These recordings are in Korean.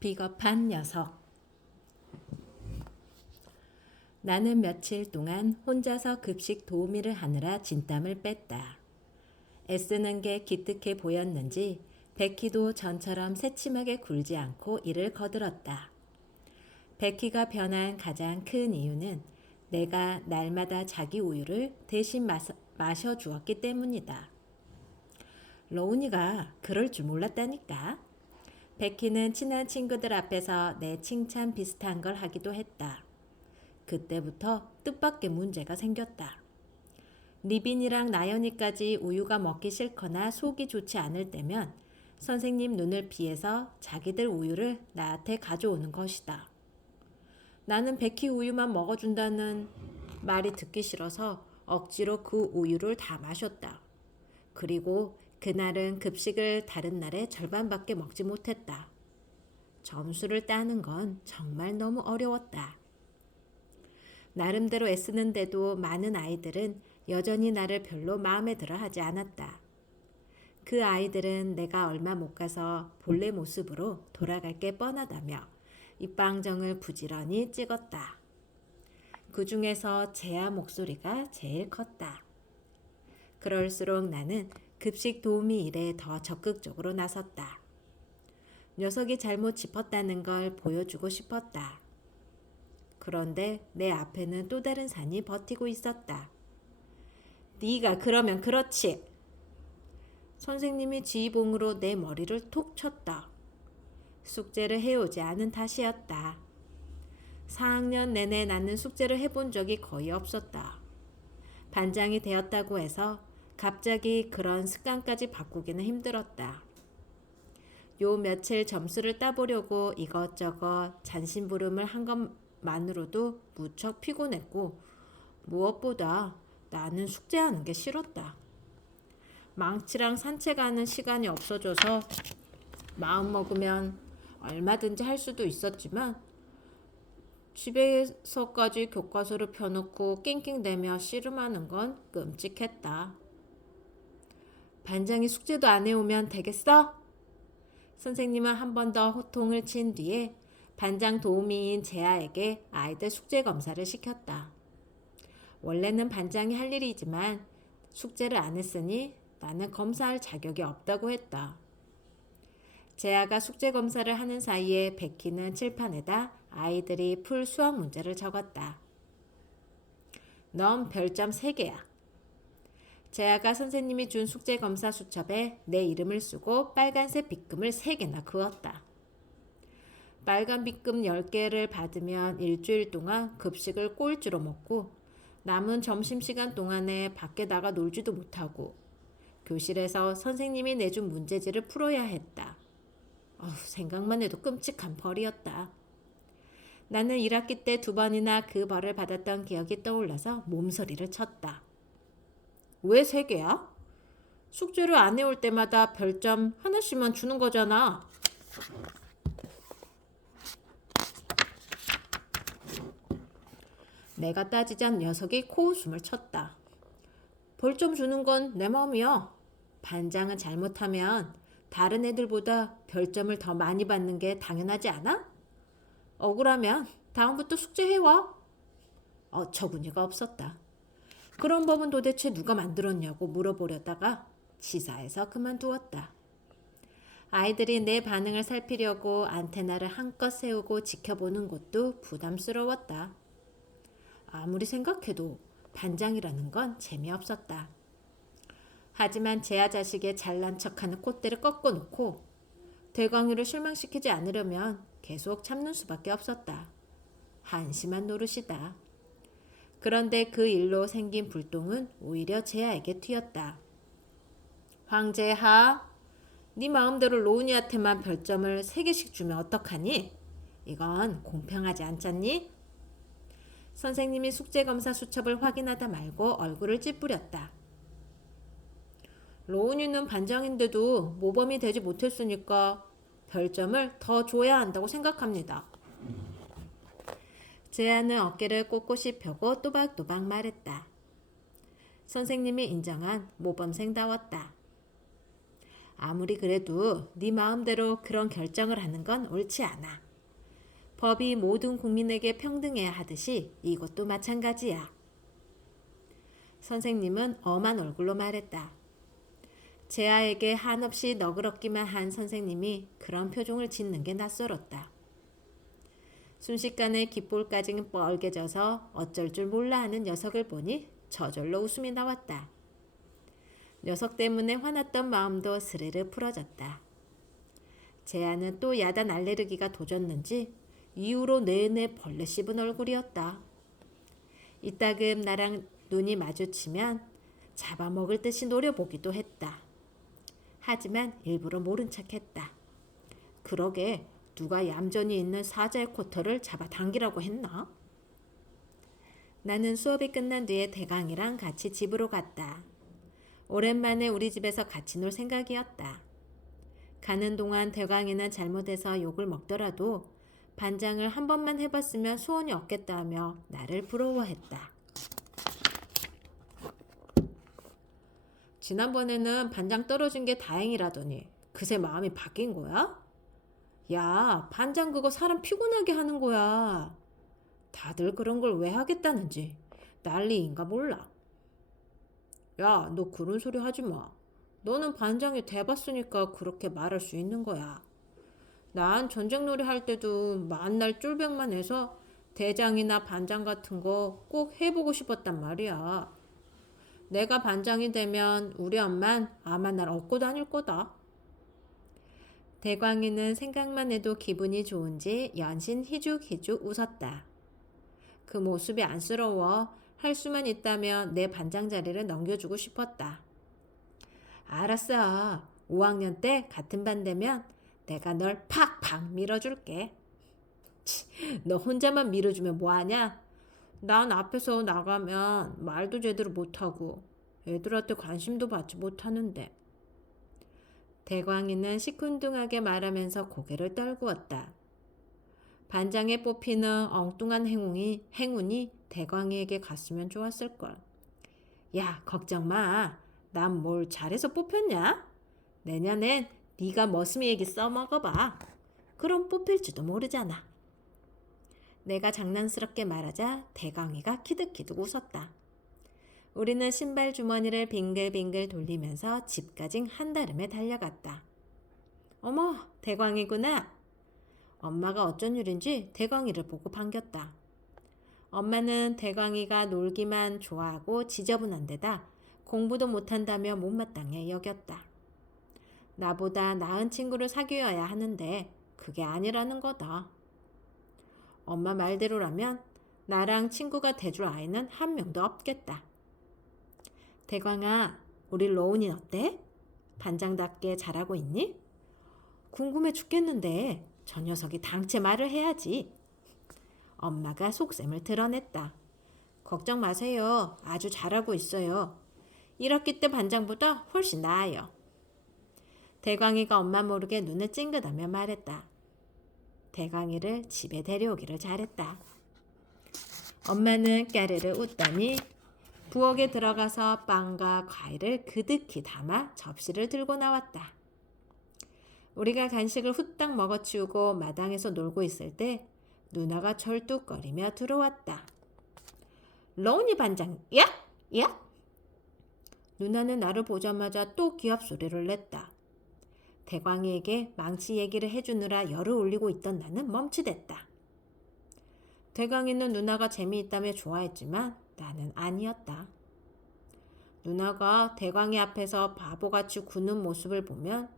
비겁한 녀석. 나는 며칠 동안 혼자서 급식 도우미를 하느라 진땀을 뺐다. 애쓰는 게 기특해 보였는지 베키도 전처럼 새침하게 굴지 않고 일을 거들었다. 베키가 변한 가장 큰 이유는 내가 날마다 자기 우유를 대신 마셔주었기 때문이다. 로운이가 그럴 줄 몰랐다니까. 베키는 친한 친구들 앞에서 내 칭찬 비슷한 걸 하기도 했다. 그때부터 뜻밖의 문제가 생겼다. 리빈이랑 나연이까지 우유가 먹기 싫거나 속이 좋지 않을 때면 선생님 눈을 피해서 자기들 우유를 나한테 가져오는 것이다. 나는 베키 우유만 먹어준다는 말이 듣기 싫어서 억지로 그 우유를 다 마셨다. 그리고 그날은 급식을 다른 날의 절반밖에 먹지 못했다. 점수를 따는 건 정말 너무 어려웠다. 나름대로 애쓰는데도 많은 아이들은 여전히 나를 별로 마음에 들어 하지 않았다. 그 아이들은 내가 얼마 못 가서 본래 모습으로 돌아갈 게 뻔하다며 입방정을 부지런히 찍었다. 그 중에서 재아 목소리가 제일 컸다. 그럴수록 나는 급식 도우미 일에 더 적극적으로 나섰다. 녀석이 잘못 짚었다는 걸 보여주고 싶었다. 그런데 내 앞에는 또 다른 산이 버티고 있었다. 네가 그러면 그렇지. 선생님이 지휘봉으로 내 머리를 톡 쳤다. 숙제를 해오지 않은 탓이었다. 4학년 내내 나는 숙제를 해본 적이 거의 없었다. 반장이 되었다고 해서 갑자기 그런 습관까지 바꾸기는 힘들었다. 요 며칠 점수를 따보려고 이것저것 잔심부름을 한 것만으로도 무척 피곤했고 무엇보다 나는 숙제하는 게 싫었다. 망치랑 산책하는 시간이 없어져서 마음먹으면 얼마든지 할 수도 있었지만 집에서까지 교과서를 펴놓고 낑낑대며 씨름하는 건 끔찍했다. 반장이 숙제도 안 해오면 되겠어? 선생님은 한 번 더 호통을 친 뒤에 반장 도우미인 재아에게 아이들 숙제 검사를 시켰다. 원래는 반장이 할 일이지만 숙제를 안 했으니 나는 검사할 자격이 없다고 했다. 재아가 숙제 검사를 하는 사이에 베키는 칠판에다 아이들이 풀 수학 문제를 적었다. 넌 별점 3개야. 재아가 선생님이 준 숙제 검사 수첩에 내 이름을 쓰고 빨간색 빗금을 3개나 그었다. 빨간 빗금 10개를 받으면 일주일 동안 급식을 꼴찌로 먹고 남은 점심시간 동안에 밖에 나가 놀지도 못하고 교실에서 선생님이 내준 문제지를 풀어야 했다. 생각만 해도 끔찍한 벌이었다. 나는 1학기 때 2번이나 그 벌을 받았던 기억이 떠올라서 몸서리를 쳤다. 왜 3개야? 숙제를 안 해올 때마다 별점 하나씩만 주는 거잖아. 내가 따지자 녀석이 코웃음을 쳤다. 벌점 주는 건 내 마음이야. 반장은 잘못하면 다른 애들보다 별점을 더 많이 받는 게 당연하지 않아? 억울하면 다음부터 숙제해와. 어처구니가 없었다. 그런 법은 도대체 누가 만들었냐고 물어보려다가 치사해서 그만두었다. 아이들이 내 반응을 살피려고 안테나를 한껏 세우고 지켜보는 것도 부담스러웠다. 아무리 생각해도 반장이라는 건 재미없었다. 하지만 재아 자식의 잘난 척하는 콧대를 꺾어놓고 대광이를 실망시키지 않으려면 계속 참는 수밖에 없었다. 한심한 노릇이다. 그런데 그 일로 생긴 불똥은 오히려 재아에게 튀었다. 황재하, 네 마음대로 로운이한테만 별점을 3개씩 주면 어떡하니? 이건 공평하지 않잖니? 선생님이 숙제검사 수첩을 확인하다 말고 얼굴을 찌푸렸다. 로운이는 반장인데도 모범이 되지 못했으니까 별점을 더 줘야 한다고 생각합니다. 재아는 어깨를 꼿꼿이 펴고 또박또박 말했다. 선생님이 인정한 모범생다웠다. 아무리 그래도 네 마음대로 그런 결정을 하는 건 옳지 않아. 법이 모든 국민에게 평등해야 하듯이 이것도 마찬가지야. 선생님은 엄한 얼굴로 말했다. 재아에게 한없이 너그럽기만 한 선생님이 그런 표정을 짓는 게 낯설었다. 순식간에 귓볼까지 뻘개져서 어쩔 줄 몰라 하는 녀석을 보니 저절로 웃음이 나왔다. 녀석 때문에 화났던 마음도 스르르 풀어졌다. 재아는 또 야단 알레르기가 도졌는지 이후로 내내 벌레 씹은 얼굴이었다. 이따금 나랑 눈이 마주치면 잡아먹을 듯이 노려보기도 했다. 하지만 일부러 모른 척했다. 그러게 누가 얌전히 있는 사자의 코털을 잡아당기라고 했나? 나는 수업이 끝난 뒤에 대강이랑 같이 집으로 갔다. 오랜만에 우리 집에서 같이 놀 생각이었다. 가는 동안 대강이는 잘못해서 욕을 먹더라도 반장을 한 번만 해봤으면 소원이 없겠다 하며 나를 부러워했다. 지난번에는 반장 떨어진 게 다행이라더니 그새 마음이 바뀐 거야? 야, 반장 그거 사람 피곤하게 하는 거야. 다들 그런 걸 왜 하겠다는지 난리인가 몰라. 야, 너 그런 소리 하지 마. 너는 반장이 돼봤으니까 그렇게 말할 수 있는 거야. 난 전쟁놀이 할 때도 만날 쫄병만 해서 대장이나 반장 같은 거 꼭 해보고 싶었단 말이야. 내가 반장이 되면 우리 엄만 아마 날 업고 다닐 거다. 대광이는 생각만 해도 기분이 좋은지 연신 희죽희죽 웃었다. 그 모습이 안쓰러워 할 수만 있다면 내 반장 자리를 넘겨주고 싶었다. 알았어. 5학년 때 같은 반 되면 내가 널 팍팍 밀어줄게. 너 혼자만 밀어주면 뭐하냐? 난 앞에서 나가면 말도 제대로 못하고 애들한테 관심도 받지 못하는데. 대광이는 시큰둥하게 말하면서 고개를 떨구었다. 반장에 뽑히는 엉뚱한 행운이 대광이에게 갔으면 좋았을걸. 야, 걱정 마. 난 뭘 잘해서 뽑혔냐? 내년엔 네가 머슴이 얘기 써먹어봐. 그럼 뽑힐지도 모르잖아. 내가 장난스럽게 말하자 대광이가 키득키득 웃었다. 우리는 신발 주머니를 빙글빙글 돌리면서 집까지 한달음에 달려갔다. 어머, 대광이구나. 엄마가 어쩐 일인지 대광이를 보고 반겼다. 엄마는 대광이가 놀기만 좋아하고 지저분한 데다 공부도 못한다며 못마땅해 여겼다. 나보다 나은 친구를 사귀어야 하는데 그게 아니라는 거다. 엄마 말대로라면 나랑 친구가 돼줄 아이는 한 명도 없겠다. 대광아, 우리 로운이 어때? 반장답게 잘하고 있니? 궁금해 죽겠는데 저 녀석이 당체 말을 해야지. 엄마가 속셈을 드러냈다. 걱정 마세요. 아주 잘하고 있어요. 1학기 때 반장보다 훨씬 나아요. 대광이가 엄마 모르게 눈을 찡긋하며 말했다. 대광이를 집에 데려오기를 잘했다. 엄마는 까르르 웃더니 부엌에 들어가서 빵과 과일을 그득히 담아 접시를 들고 나왔다. 우리가 간식을 후딱 먹어치우고 마당에서 놀고 있을 때 누나가 절뚝거리며 들어왔다. 로운이 반장, 야! 야! 누나는 나를 보자마자 또 기합 소리를 냈다. 대광이에게 망치 얘기를 해주느라 열을 올리고 있던 나는 멈칫했다. 대광이는 누나가 재미있다며 좋아했지만 나는 아니었다. 누나가 대광이 앞에서 바보같이 굳는 모습을 보면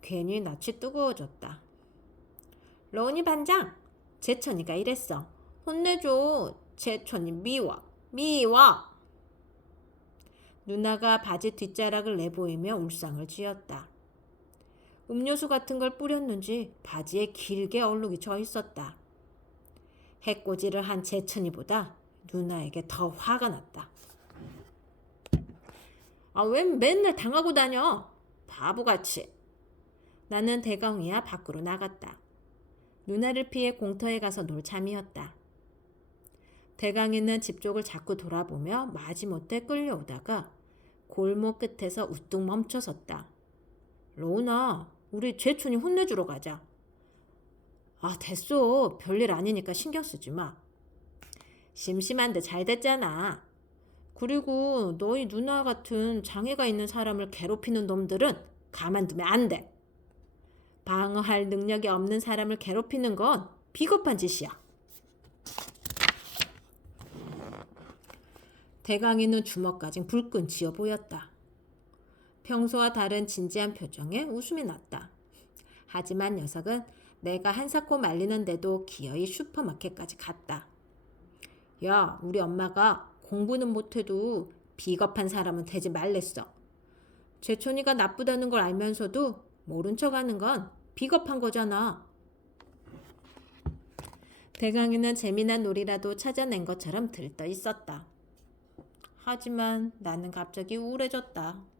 괜히 낯이 뜨거워졌다. 로운이 반장, 재천이가 이랬어. 혼내줘. 재천이 미워. 미워. 누나가 바지 뒷자락을 내보이며 울상을 지었다. 음료수 같은 걸 뿌렸는지 바지에 길게 얼룩이 져 있었다. 해코지를 한 재천이보다 누나에게 더 화가 났다. 아, 왜 맨날 당하고 다녀? 바보같이. 나는 대광이야 밖으로 나갔다. 누나를 피해 공터에 가서 놀 참이었다. 대광이는 집 쪽을 자꾸 돌아보며 마지못해 끌려오다가 골목 끝에서 우뚝 멈춰섰다. 로운아, 우리 제촌이 혼내주러 가자. 아, 됐어. 별일 아니니까 신경 쓰지 마. 심심한데 잘 됐잖아. 그리고 너희 누나 같은 장애가 있는 사람을 괴롭히는 놈들은 가만두면 안 돼. 방어할 능력이 없는 사람을 괴롭히는 건 비겁한 짓이야. 대강이는 주먹 가진 불끈 쥐어 보였다. 평소와 다른 진지한 표정에 웃음이 났다. 하지만 녀석은 내가 한사코 말리는데도 기어이 슈퍼마켓까지 갔다. 야, 우리 엄마가 공부는 못해도 비겁한 사람은 되지 말랬어. 제촌이가 나쁘다는 걸 알면서도 모른 척하는 건 비겁한 거잖아. 대강이는 재미난 놀이라도 찾아낸 것처럼 들떠 있었다. 하지만 나는 갑자기 우울해졌다.